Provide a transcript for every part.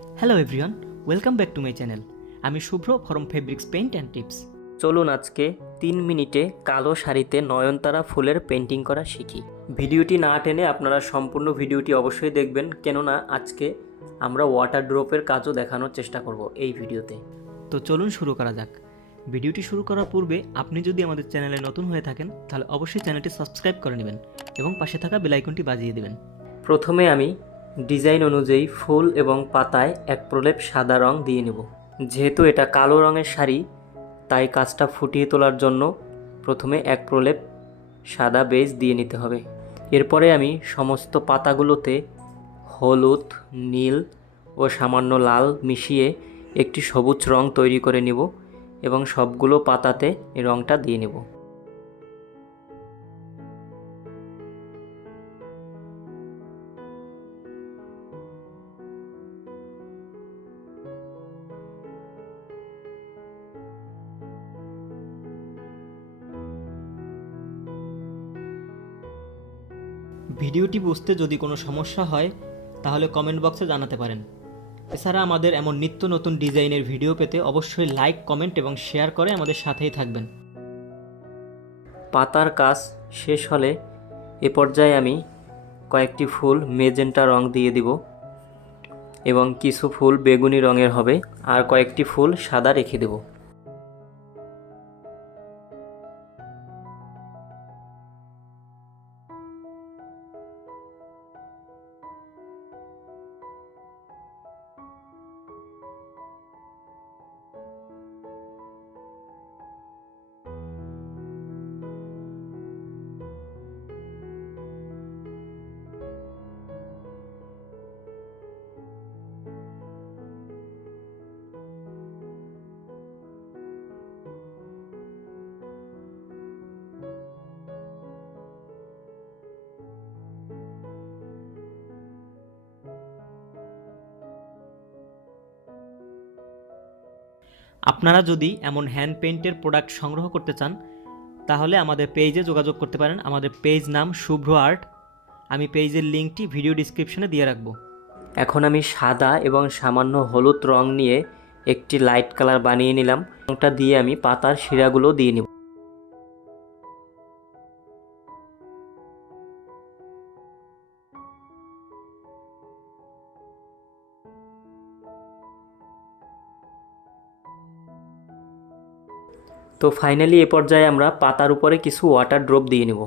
Hello everyone, welcome back to my channel. আমি Shubhra from fabrics paint and tips. চলুন আজকে 3 মিনিটে কালো শাড়িতে নয়নতারা ফুলের পেন্টিং করা শিখি। ভিডিওটি না টেনে আপনারা সম্পূর্ণ ভিডিওটি অবশ্যই দেখবেন, কেননা আজকে আমরা ওয়াটার ড্রপের কাজও দেখানোর চেষ্টা করব এই ভিডিওতে। তো চলুন শুরু করা যাক। ভিডিওটি শুরু করার পূর্বে আপনি যদি আমাদের চ্যানেলে নতুন হয়ে থাকেন তাহলে অবশ্যই চ্যানেলটি সাবস্ক্রাইব করে নেবেন এবং পাশে থাকা বেল আইকনটি বাজিয়ে দেবেন। প্রথমে আমি ডিজাইন অনুযায়ী ফুল এবং পাতায় এক প্রলেপ সাদা রং দিয়ে নেব। যেহেতু এটা কালো রঙের শাড়ি, তাই কাজটা ফুটিয়ে তোলার জন্য প্রথমে এক প্রলেপ সাদা বেজ দিয়ে নিতে হবে। এরপরে আমি সমস্ত পাতাগুলোতে হলুদ, নীল ও সামান্য লাল মিশিয়ে একটি সবুজ রং তৈরি করে নেব এবং সবগুলো পাতাতে এই রংটা দিয়ে নেব। ভিডিওটি বুঝতে যদি কোনো সমস্যা হয় তাহলে কমেন্ট বক্সে জানাতে পারেন। এছাড়া আমাদের এমন নিত্য নতুন ডিজাইনের ভিডিও পেতে অবশ্যই লাইক, কমেন্ট এবং শেয়ার করে আমাদের সাথেই থাকবেন। পাতার কাজ শেষ হলে এ পর্যায়ে আমি কয়েকটি ফুল মেজেন্টা রং দিয়ে দিব এবং কিছু ফুল বেগুনি রঙের হবে, আর কয়েকটি ফুল সাদা রেখে দেব। আপনারা যদি এমন হ্যান্ড পেইন্টের প্রোডাক্ট সংগ্রহ করতে চান তাহলে আমাদের পেজে যোগাযোগ করতে পারেন। আমাদের পেজ নাম শুভ্র আর্ট। আমি পেজের লিঙ্কটি ভিডিও ডিসক্রিপশনে দিয়ে রাখবো। এখন আমি সাদা এবং সামান্য হলুদ রং নিয়ে একটি লাইট কালার বানিয়ে নিলাম। রংটা দিয়ে আমি পাতার শিরাগুলো দিয়ে নিব। তো ফাইনালি এ পর্যায়ে আমরা পাতার উপরে কিছু ওয়াটার ড্রপ দিয়ে নেব।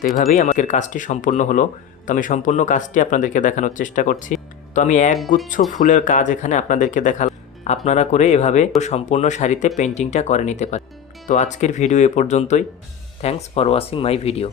তো এভাবেই আমাদের কাজটি সম্পূর্ণ হলো। তো আমি সম্পূর্ণ কাজটি আপনাদেরকে দেখানোর চেষ্টা করছি। তো আমি একগুচ্ছ ফুলের কাজ এখানে আপনাদেরকে দেখালাম। আপনারা করে এভাবে সম্পূর্ণ শাড়িতে পেন্টিংটা করে নিতে পারেন। তো আজকের ভিডিও এ পর্যন্তই। Thanks for watching my video.